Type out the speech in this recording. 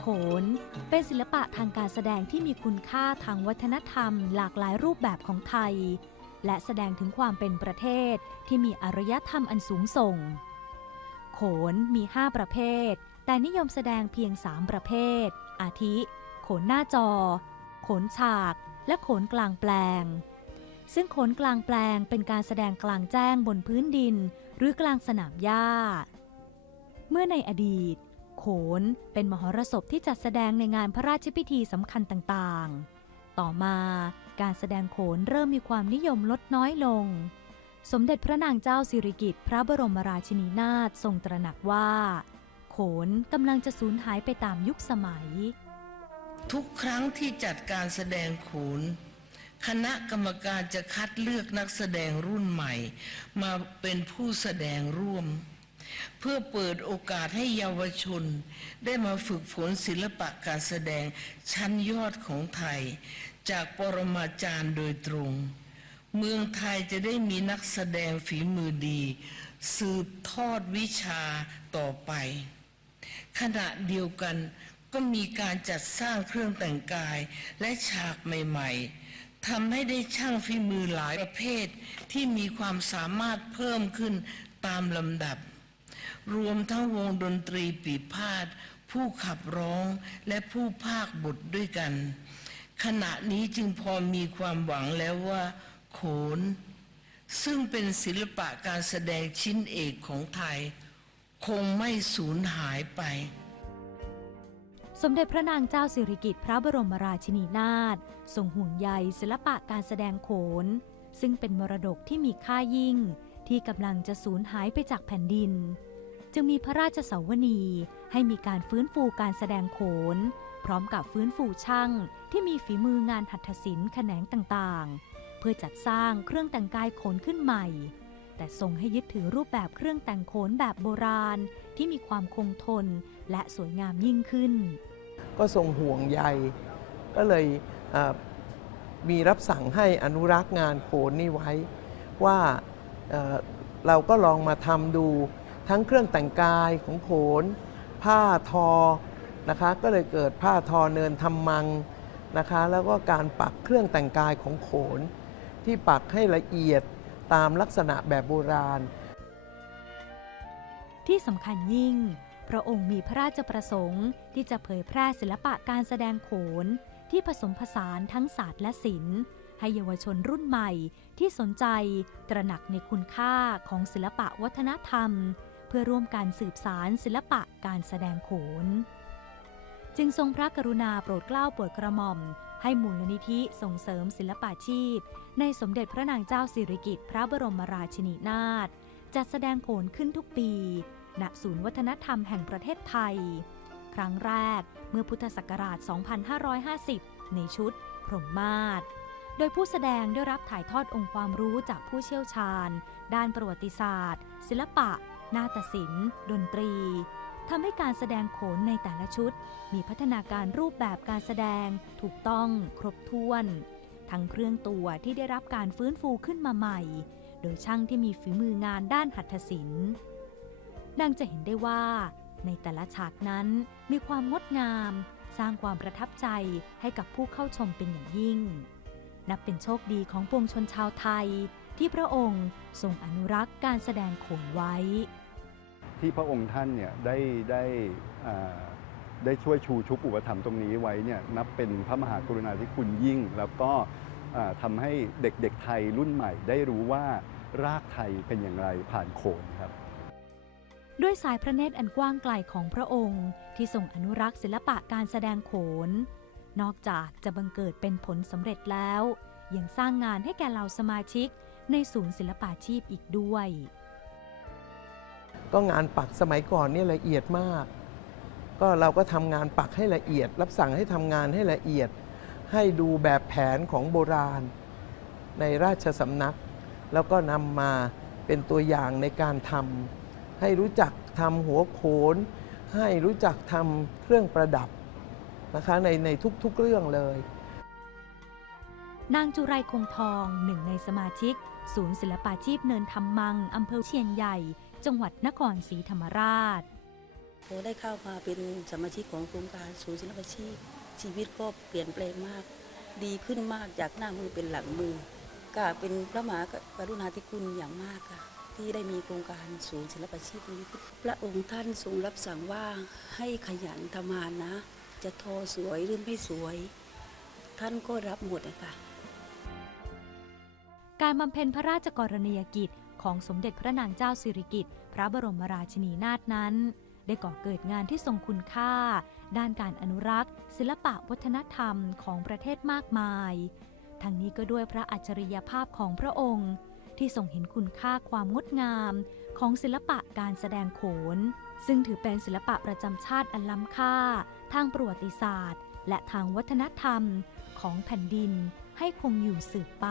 โขน เป็นศิลปะทางการแสดงที่มีคุณค่าทางวัฒนธรรม หลากหลายรูปแบบของไทย และแสดงถึงความเป็นประเทศที่มีอารยธรรมอันสูงส่ง โขนมี 5 ประเภท แต่นิยมแสดงเพียง 3 ประเภท อาทิ โขนหน้าจอ โขนฉาก และโขนกลางแปลง ซึ่งโขนกลางแปลงเป็นการแสดงกลางแจ้งบนพื้นดิน หรือกลางสนามหญ้า เมื่อในอดีต โขน เป็นมหรสพที่จัดแสดงในงานพระราชพิธีสำคัญต่างๆ ต่อมาการแสดงโขนเริ่มมีความนิยมลดน้อยลง สมเด็จพระนางเจ้าสิริกิติ์พระบรมราชินีนาถทรงตระหนักว่า โขนกำลังจะสูญหายไปตามยุคสมัย ทุกครั้งที่จัดการแสดงโขนคณะกรรมการจะคัดเลือกนักแสดงรุ่นใหม่ มาเป็นผู้แสดงร่วม เพื่อเปิดโอกาสให้เยาวชน ได้มาฝึกฝนศิลปะการแสดงชั้นยอดของไทย จากปรมาจารย์โดยตรง เมืองไทยจะได้มีนักแสดงฝีมือดี สืบทอดวิชาต่อไป ขณะเดียวกันก็มีการจัดสร้างเครื่องแต่งกายและฉากใหม่ ๆ ทำให้ได้ช่างฝีมือหลายประเภทที่มีความสามารถเพิ่มขึ้นตามลำดับ รวมทั้งวงดนตรีปีพาดผู้ขับร้องและผู้ภาคบทด้วยกัน ขณะนี้จึงพอมีความหวังแล้วว่า โขน ซึ่งเป็นศิลปะการแสดงชิ้นเอกของไทย คงไม่สูญหายไป สมเด็จพระนางเจ้าสิริกิติ์พระบรมราชินีนาถทรงห่วงใยศิลปะการแสดงโขน ซึ่งเป็นมรดกที่มีค่ายิ่งที่กำลังจะสูญหายไปจากแผ่นดิน จึงมีพระราชเสาวนีให้มีการฟื้นฟูการแสดงโขน พร้อมกับฟื้นฟูช่างที่มีฝีมืองานหัตถศิลป์แขนงต่างๆ เพื่อจัดสร้างเครื่องแต่งกายโขนขึ้นใหม่ แต่ทรงให้ยึดถือรูปแบบเครื่องแต่งโขนแบบโบราณที่มีความคงทนและสวยงามยิ่งขึ้น ก็ทรงห่วงใยก็เลยมีรับสั่งให้อนุรักษ์งานโขนนี่ไว้ว่าเราก็ลองมาทำดู ทั้งเครื่องแต่งกายของโขน ผ้าทอนะคะก็เลยเกิดผ้าทอเนินทำมังนะคะแล้วก็การปักเครื่องแต่งกายของโขน ที่ปักให้ละเอียดตามลักษณะแบบโบราณ ที่สำคัญยิ่ง พระองค์มีพระราชประสงค์ ที่จะเผยแพร่ศิลปะการแสดงโขน ที่ผสมผสานทั้งศาสตร์และศิลป์ให้เยาวชนรุ่นใหม่ที่สนใจตระหนักในคุณค่าของศิลปะวัฒนธรรม เพื่อร่วมการสืบสารศิลปะการแสดงโขน จึงทรงพระกรุณาโปรดเกล้าโปรดกระหม่อม ให้มูลนิธิส่งเสริมศิลปาชีพ ในสมเด็จพระนางเจ้าสิริกิติ์พระบรมราชินีนาถจัดแสดงโขนขึ้นทุกปีณศูนย์วัฒนธรรมแห่งประเทศไทย ครั้งแรกเมื่อพุทธศักราช 2550 ในชุดพรหมมาศโดยผู้แสดงได้รับถ่ายทอดองค์ความรู้จากผู้เชี่ยวชาญ ด้านประวัติศาสตร์ ศิลปะ นาฏศิลป์ ดนตรีทำให้การแสดงโขนในแต่ละชุด มีพัฒนาการรูปแบบการแสดง ถูกต้องครบถ้วน ทั้งเครื่องตัวที่ได้รับการฟื้นฟูขึ้นมาใหม่ โดยช่างที่มีฝีมืองานด้านหัตถศิลป์ดังจะเห็นได้ว่า ในแต่ละฉากนั้นมีความงดงาม สร้างความประทับใจให้กับผู้เข้าชมเป็นอย่างยิ่ง นับเป็นโชคดีของปวงชนชาวไทย ที่พระองค์ทรงอนุรักษ์การแสดงโขนไว้ ที่พระองค์ท่านเนี่ยได้ได้ได้ช่วยชูชุบอุปถัมภ์ตรงนี้ไว้เนี่ยนับเป็นพระมหากรุณาธิคุณยิ่ง แล้วก็อ่าทำให้เด็กๆไทยรุ่นใหม่ได้รู้ว่ารากไทยเป็นอย่างไรผ่านโขนครับด้วยสายพระเนตรอันกว้างไกลของพระองค์ที่ทรงอนุรักษ์ศิลปะการแสดงโขน นอกจากจะบังเกิดเป็นผลสำเร็จแล้ว ยังสร้างงานให้แก่เหล่าสมาชิกในศูนย์ศิลปาชีพอีกด้วย ก็งานปักสมัยก่อนเนี่ยละเอียดมาก ก็เราก็ทำงานปักให้ละเอียด รับสั่งให้ทำงานให้ละเอียด ให้ดูแบบแผนของโบราณ ในราชสำนัก แล้วก็นำมาเป็นตัวอย่างในการทำให้รู้จักทำหัวโขน ให้รู้จักทำเครื่องประดับนะคะในในทุกๆเรื่องเลย นางจุไรคงทองหนึ่งในสมาชิก ศูนย์ศิลปาชีพเนินทำมังอำเภอเชียนใหญ่ จังหวัดนครศรีธรรมราชพอได้เข้ามาเป็นสมาชิกของโครงการศูนย์ศิลปาชีพ ชีวิตก็เปลี่ยนแปลงมาก ดีขึ้นมากจากหน้ามือเป็นหลังมือก็เป็นพระมหากรุณาธิคุณอย่างมากค่ะที่ได้มีโครงการศูนย์ศิลปาชีพนี้พระองค์ท่านทรงรับสั่งว่าให้ขยันทำงานนะ จะทอสวยหรือไม่สวย ท่านก็รับหมดนะคะ การบำเพ็ญพระราชกรณียกิจของสมเด็จพระนางเจ้าสิริกิติ์พระบรมราชินีนาถนั้น ได้ก่อเกิดงานที่ทรงคุณค่า ด้านการอนุรักษ์ ศิลปะวัฒนธรรมของประเทศมากมาย ทั้งนี้ก็ด้วยพระอัจฉริยภาพของพระองค์ ที่ทรงเห็นคุณค่าความงดงาม ของศิลปะการแสดงโขน ซึ่งถือเป็นศิลปะประจำชาติอันล้ำค่า ทางประวัติศาสตร์ และทางวัฒนธรรมของแผ่นดินให้คงอยู่สืบไป